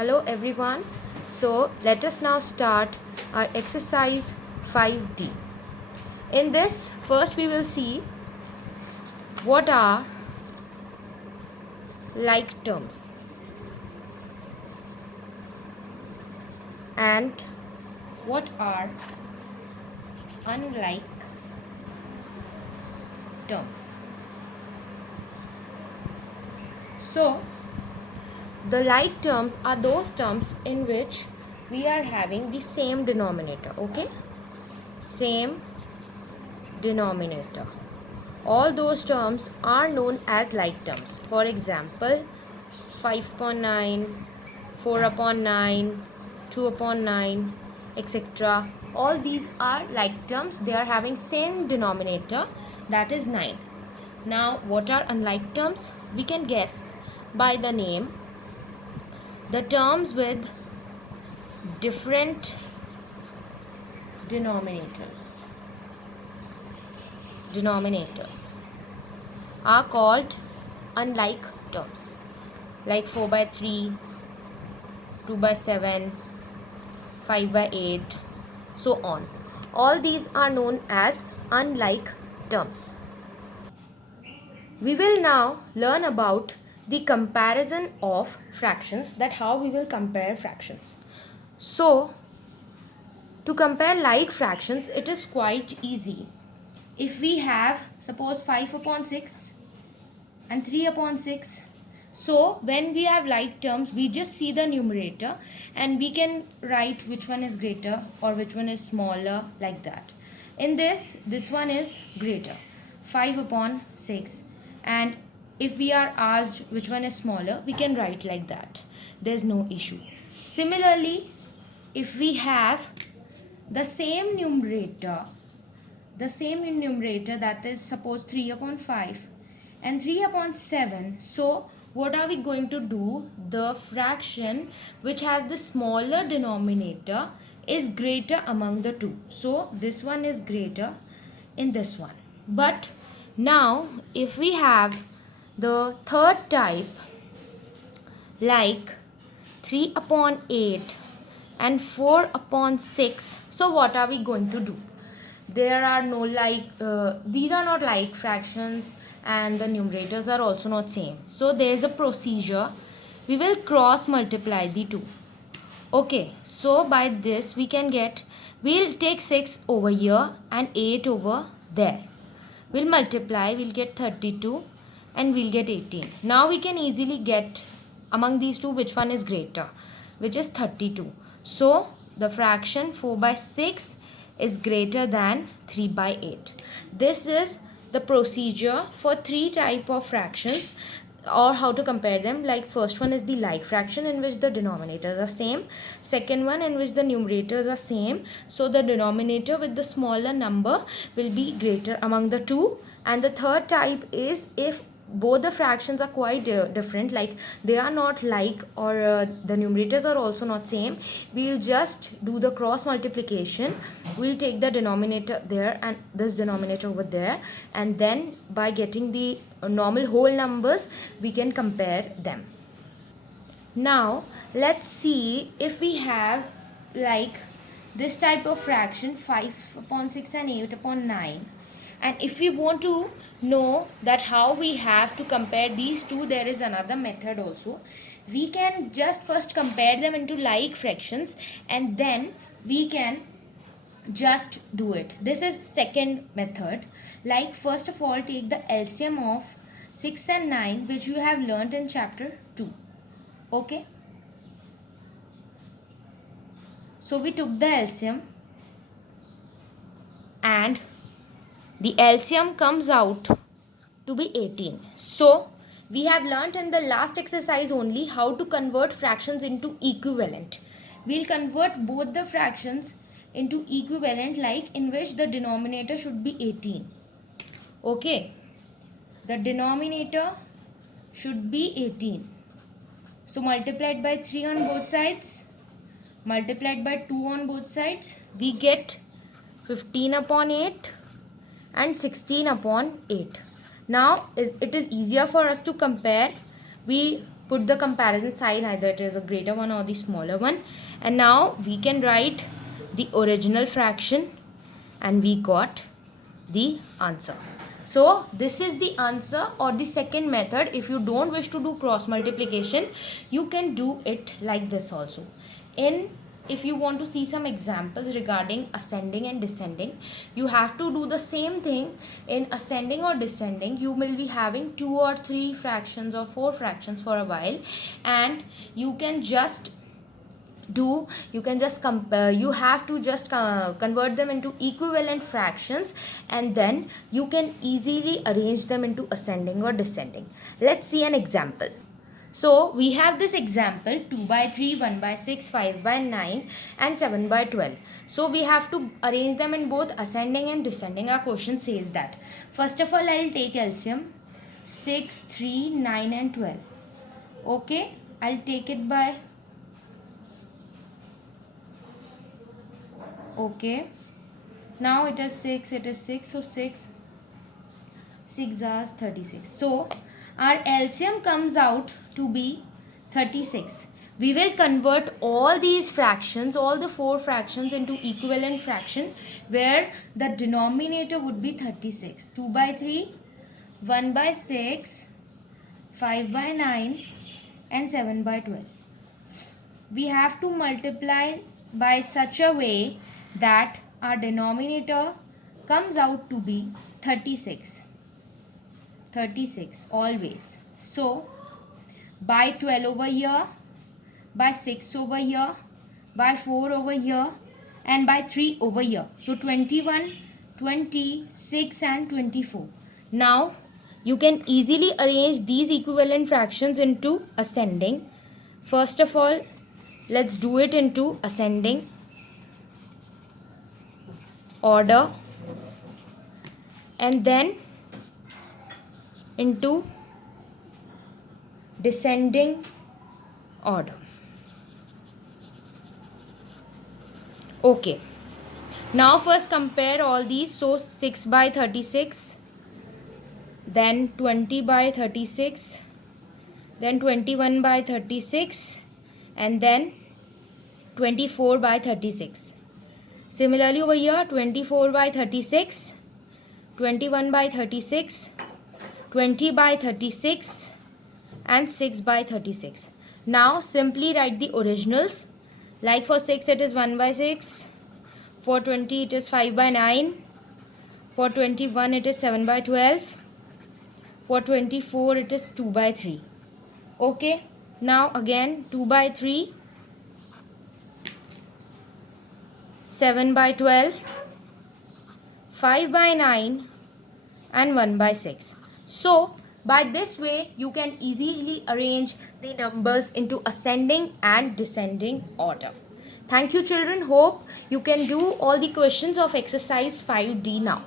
Hello everyone. So let us now start our exercise 5D. In this, first we will see what are like terms and what are unlike terms. So the like terms are those terms in which we are having the same denominator, okay? Same denominator. All those terms are known as like terms. For example, 5/9, 4/9, 2/9, etc. All these are like terms. They are having same denominator, that is 9. Now, what are unlike terms? We can guess by the name. The terms with different denominators are called unlike terms, like 4/3, 2/7, 5/8, so on. All these are known as unlike terms. We will now learn about the comparison of fractions, that how we will compare fractions. So, to compare like fractions, it is quite easy. If we have, suppose 5/6 and 3/6, so when we have like terms, we just see the numerator and we can write which one is greater or which one is smaller, like that. In this one is greater, 5/6, and if we are asked which one is smaller, we can write like that. There's no issue. Similarly, if we have the same numerator, that is, suppose 3/5 and 3/7, so what are we going to do? The fraction which has the smaller denominator is greater among the two, so this one is greater in this one. But now if we have the third type, like 3/8 and 4/6, so what are we going to do? There are no these are not like fractions, and the numerators are also not same, so there is a procedure. We will cross multiply the two. Okay, so by this we can get, we'll take 6 over here and 8 over there. We'll multiply, we'll get 32 and we'll get 18. Now we can easily get among these two which one is greater, which is 32. So the fraction 4/6 is greater than 3/8. This is the procedure for three type of fractions, or how to compare them. Like, first one is the like fraction, in which the denominators are same. Second one, in which the numerators are same, so the denominator with the smaller number will be greater among the two. And the third type is if both the fractions are quite different, like they are not like, or the numerators are also not same, we'll just do the cross multiplication. We'll take the denominator there and this denominator over there, and then by getting the normal whole numbers, we can compare them. Now let's see if we have like this type of fraction, 5/6 and 8/9. And if we want to know that how we have to compare these two, there is another method also. We can just first compare them into like fractions, and then we can just do it. This is second method. Like, first of all, take the LCM of 6 and 9, which you have learnt in chapter 2. Okay, so we took the LCM, and the LCM comes out to be 18. So we have learnt in the last exercise only how to convert fractions into equivalent. We'll convert both the fractions into equivalent, like in which the denominator should be 18. Okay, the denominator should be 18. So multiplied by 3 on both sides, multiplied by 2 on both sides, we get 15/8 and 16/8. Now it is easier for us to compare. We put the comparison sign, either it is the greater one or the smaller one. And now we can write the original fraction and we got the answer. So this is the answer, or the second method. If you don't wish to do cross multiplication, you can do it like this also. If you want to see some examples regarding ascending and descending, you have to do the same thing. In ascending or descending, you will be having 2 or 3 fractions or 4 fractions for a while, and you can just compare. You have to just convert them into equivalent fractions, and then you can easily arrange them into ascending or descending. Let's see an example. So we have this example: 2 by 3, 1 by 6, 5 by 9 and 7 by 12. So we have to arrange them in both ascending and descending. Our question says that. First of all, I'll take LCM. 6, 3, 9 and 12. Okay, I'll take it by... Okay, now it is 6, so 6 is 36. So our LCM comes out to be 36. We will convert all these fractions, all the 4 fractions, into equivalent fraction, where the denominator would be 36. 2 by 3, 1 by 6, 5 by 9 and 7 by 12. We have to multiply by such a way that our denominator comes out to be 36 always. So by 12 over here, by 6 over here, by 4 over here and by 3 over here. So 21, 26 and 24. Now you can easily arrange these equivalent fractions into ascending. First of all, let's do it into ascending order, and then into descending order. Okay, now first compare all these. So 6 by 36, then 20 by 36, then 21 by 36, and then 24 by 36. Similarly over here, 24 by 36, 21 by 36, 20 by 36 and 6 by 36. Now simply write the originals. Like for 6 it is 1 by 6, for 20 it is 5 by 9, for 21 it is 7 by 12, for 24 it is 2 by 3. Okay, now again 2 by 3, 7 by 12, 5 by 9 and 1 by 6. So by this way you can easily arrange the numbers into ascending and descending order. Thank you children. Hope you can do all the questions of exercise 5D now.